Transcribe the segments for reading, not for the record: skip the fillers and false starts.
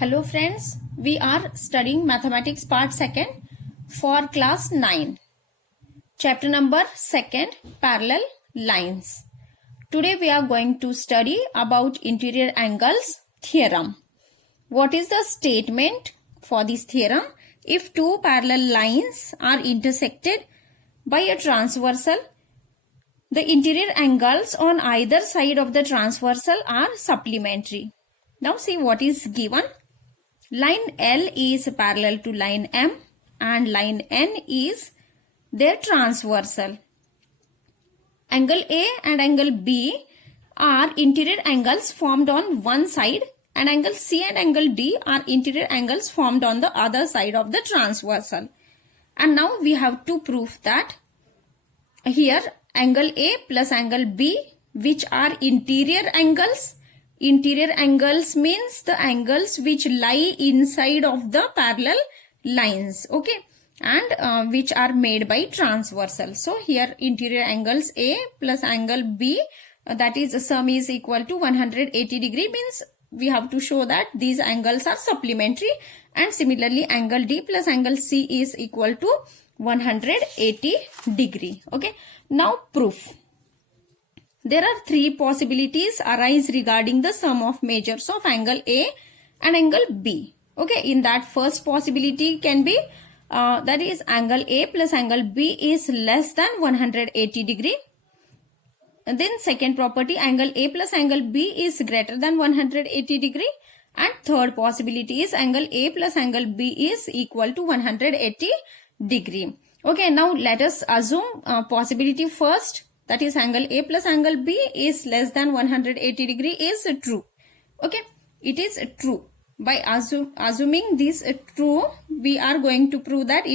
Hello friends, we are studying Mathematics Part 2 for class 9. Chapter number 2, Parallel Lines. Today we are going to study about interior angles theorem. What is the statement for this theorem? If two parallel lines are intersected by a transversal, the interior angles on either side of the transversal are supplementary. Now see what is given. Line L is parallel to line M and line N is their transversal. Angle A and angle B are interior angles formed on one side, and angle C and angle D are interior angles formed on the other side of the transversal. And now we have to prove that here angle A plus angle B, which are interior angles. Interior angles means the angles which lie inside of the parallel lines, okay, and which are made by transversal. So here interior angles A plus angle B, that is sum is equal to 180 degree, means we have to show that these angles are supplementary, and similarly angle D plus angle C is equal to 180 degree. Okay, now proof. There are three possibilities arise regarding the sum of measures of angle A and angle B. Okay, in that first possibility can be that is angle A plus angle B is less than 180 degree. And then second property, angle A plus angle B is greater than 180 degree. And third possibility is angle A plus angle B is equal to 180 degree. Okay, now let us assume possibility first. That is angle A plus angle B is less than 180 degree is true. Okay, it is true. By assuming this true, we are going to prove that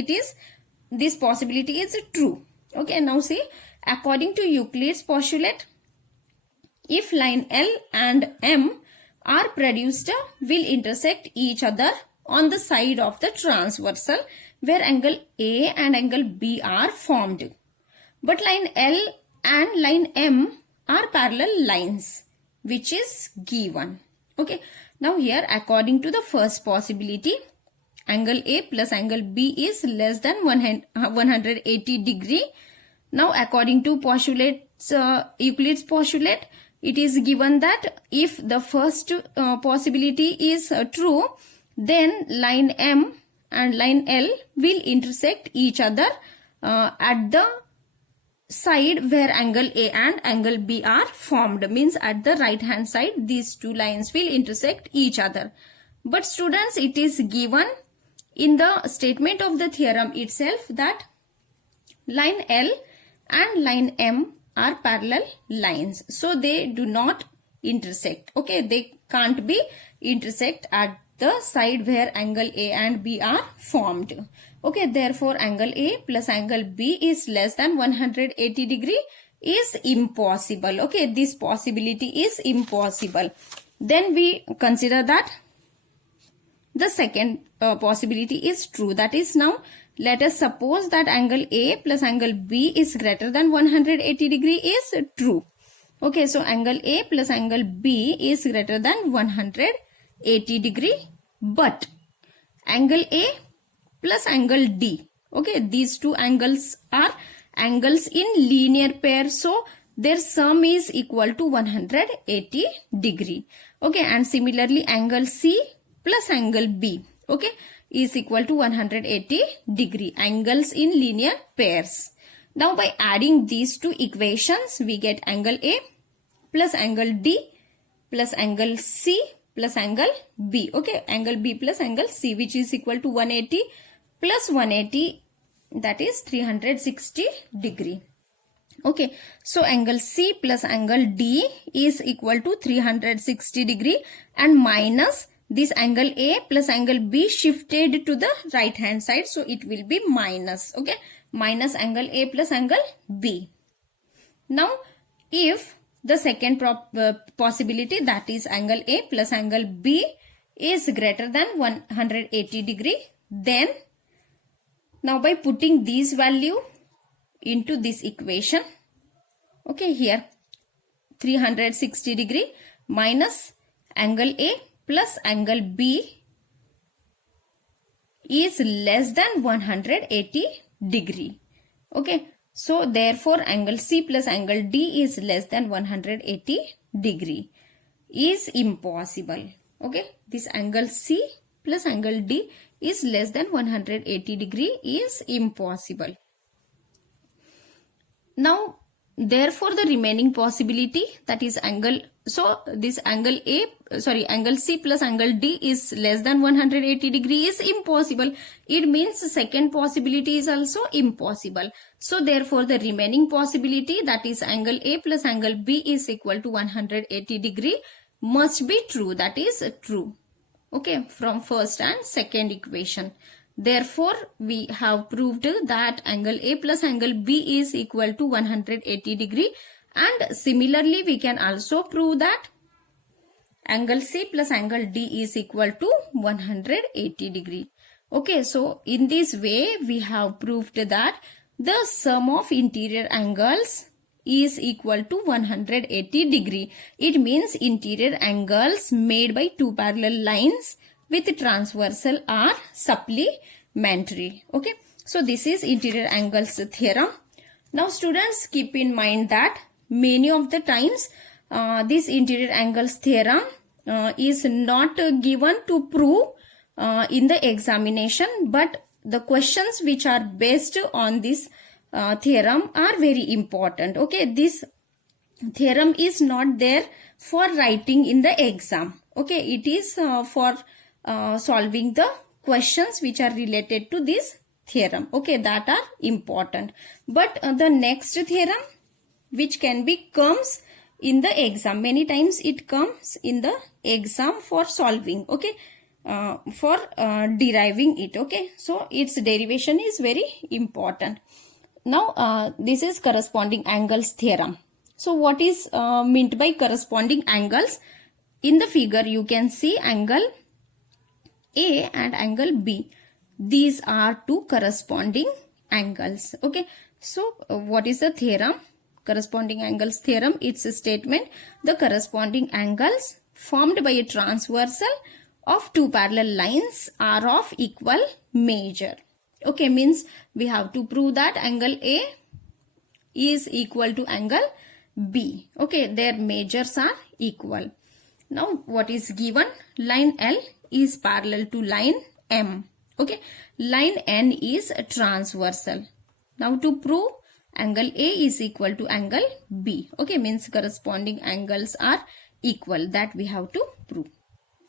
this possibility is true. Okay, now see, according to Euclid's postulate, if line L and M are produced, will intersect each other on the side of the transversal where angle A and angle B are formed. But line L and line M are parallel lines, which is given. Okay, now here according to the first possibility, angle A plus angle B is less than 180 degree. Now according to postulates, Euclid's postulate, it is given that if the first possibility is true, then line M and line L will intersect each other at the side where angle A and angle B are formed, means at the right hand side these two lines will intersect each other. But students, it is given in the statement of the theorem itself that line L and line M are parallel lines, so they do not intersect. Okay, they can't be intersect at the side where angle A and B are formed. Okay, therefore angle A plus angle B is less than 180 degree is impossible. Okay, this possibility is impossible. Then we consider that the second possibility is true. That is, now let us suppose that angle A plus angle B is greater than 180 degree is true. Okay, so angle A plus angle B is greater than 180 degree, but angle A plus angle D, okay, these two angles are angles in linear pair, so their sum is equal to 180 degree. Okay, and similarly angle C plus angle B, okay, is equal to 180 degree, angles in linear pairs. Now by adding these two equations, we get angle A plus angle D plus angle C plus angle B. Okay, angle B plus angle C, which is equal to 180 plus 180, that is 360 degree. Okay, so angle C plus angle D is equal to 360 degree and minus this angle A plus angle B shifted to the right hand side, so it will be minus. Okay, minus angle A plus angle B. Now if the second possibility, that is angle A plus angle B is greater than 180 degree, then now by putting this value into this equation, okay, here 360 degree minus angle A plus angle B is less than 180 degree. Okay, so therefore angle C plus angle D is less than 180 degree is impossible. Okay, this angle C plus angle D is less than 180 degree is impossible. Now, therefore the remaining possibility, that is angle, so this angle angle C plus angle D is less than 180 degree is impossible. It means the second possibility is also impossible. So therefore the remaining possibility, that is angle A plus angle B is equal to 180 degree must be true, that is true. Okay, from first and second equation. Therefore, we have proved that angle A plus angle B is equal to 180 degree, and similarly we can also prove that angle C plus angle D is equal to 180 degree. Okay, so in this way we have proved that the sum of interior angles is equal to 180 degree. It means interior angles made by two parallel lines with transversal are supplementary. Okay, so this is interior angles theorem. Now students, keep in mind that many of the times this interior angles theorem is not given to prove in the examination, but the questions which are based on this theorem are very important. Okay, this theorem is not there for writing in the exam. Okay, it is for solving the questions which are related to this theorem. Okay, that are important. But the next theorem which can be comes in the exam, many times it comes in the exam for solving. Okay, for deriving it. Okay, so its derivation is very important. Now this is corresponding angles theorem. So what is meant by corresponding angles? In the figure you can see angle A and angle B. These are two corresponding angles. Okay, so what is the theorem? Corresponding angles theorem, its a statement: the corresponding angles formed by a transversal of two parallel lines are of equal measure. Okay, means we have to prove that angle A is equal to angle B. Okay, their measures are equal. Now what is given? Line L is parallel to line M. Okay, line N is transversal. Now to prove angle A is equal to angle B. Okay, means corresponding angles are equal, that we have to prove.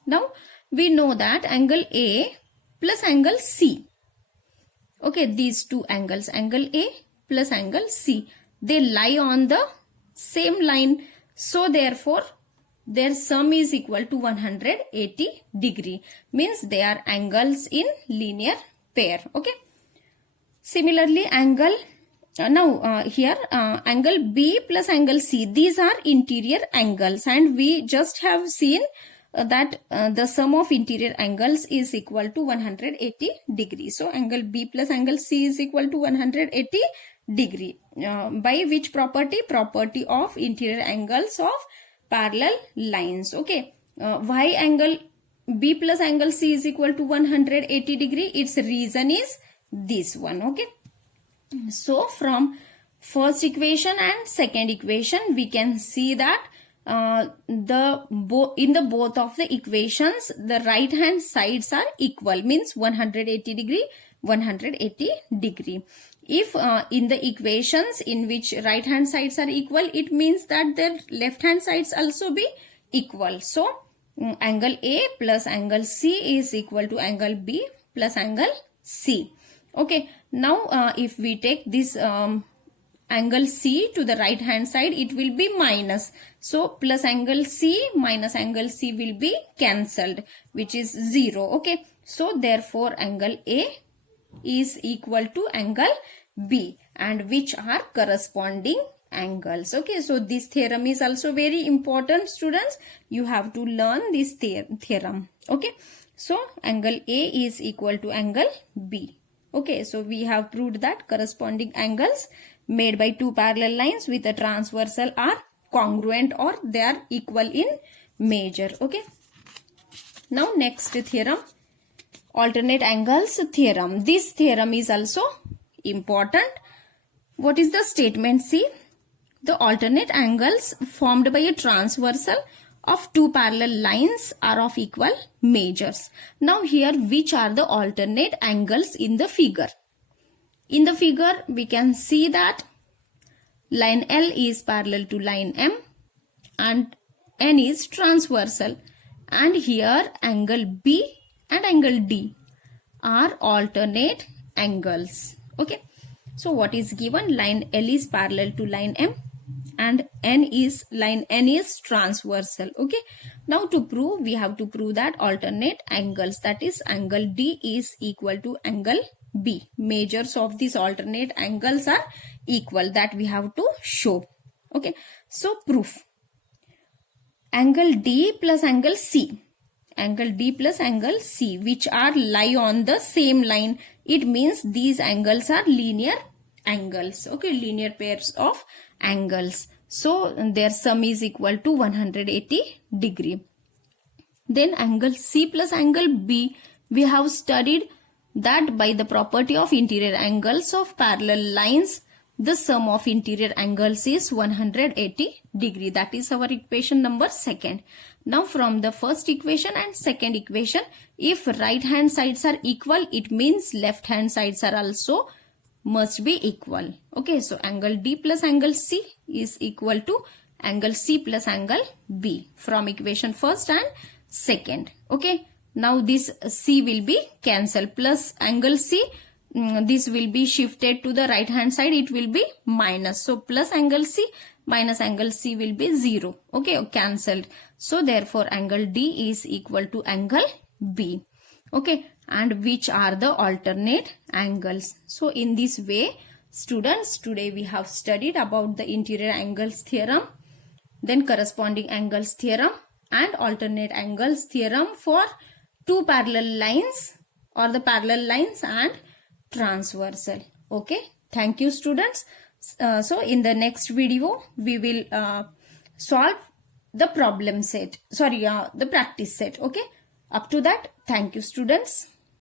Now we know that angle A plus angle C. Okay, these two angles, angle A plus angle C, they lie on the same line. So therefore their sum is equal to 180 degree. Means they are angles in linear pair. Okay. Similarly angle, here angle B plus angle C, these are interior angles, and we just have seen that the sum of interior angles is equal to 180 degree. So angle B plus angle C is equal to 180 degree. By which property? Property of interior angles of parallel lines. Okay, why angle B plus angle C is equal to 180 degree? Its reason is this one. Okay, so from first equation and second equation we can see that in the both of the equations the right hand sides are equal, means 180 degree 180 degree. If in the equations in which right hand sides are equal, it means that their left hand sides also be equal. So angle A plus angle C is equal to angle B plus angle C. Okay, now if we take this angle C to the right hand side, it will be minus. So plus angle C minus angle C will be cancelled, which is 0. Okay, so therefore angle A is equal to angle B, and which are corresponding angles. Okay, so this theorem is also very important, students. You have to learn this theorem. Okay, so angle A is equal to angle B. Okay, so we have proved that corresponding angles made by two parallel lines with a transversal are congruent, or they are equal in measure. Okay, now next theorem, alternate angles theorem. This theorem is also important. What is the statement? See, the alternate angles formed by a transversal of two parallel lines are of equal measures. Now here, which are the alternate angles in the figure? In the figure, we can see that line L is parallel to line M and N is transversal, and here angle B and angle D are alternate angles. Okay, so what is given? Line L is parallel to line M and line N is transversal. Okay, now to prove, we have to prove that alternate angles, that is angle D is equal to angle B. Measures of these alternate angles are equal, that we have to show. Okay, so proof. Angle D plus angle C. Angle D plus angle C, which are lie on the same line. It means these angles are linear angles. Okay, linear pairs of angles. So their sum is equal to 180 degree. Then angle C plus angle B, we have studied that by the property of interior angles of parallel lines, the sum of interior angles is 180 degree. That is our equation number 2. Now from the first equation and second equation, if right hand sides are equal, it means left hand sides are also must be equal. Okay, so angle D plus angle C is equal to angle C plus angle B from equation first and second. Okay, now this C will be cancelled, plus angle C, this will be shifted to the right hand side, it will be minus. So plus angle C minus angle C will be 0. Okay, cancelled. So therefore angle D is equal to angle B. Okay, and which are the alternate angles? So in this way, students, today we have studied about the interior angles theorem, then corresponding angles theorem and alternate angles theorem for two parallel lines or the parallel lines and transversal. Okay, thank you students. So in the next video, we will solve the problem set, the practice set. Okay, up to that, thank you students.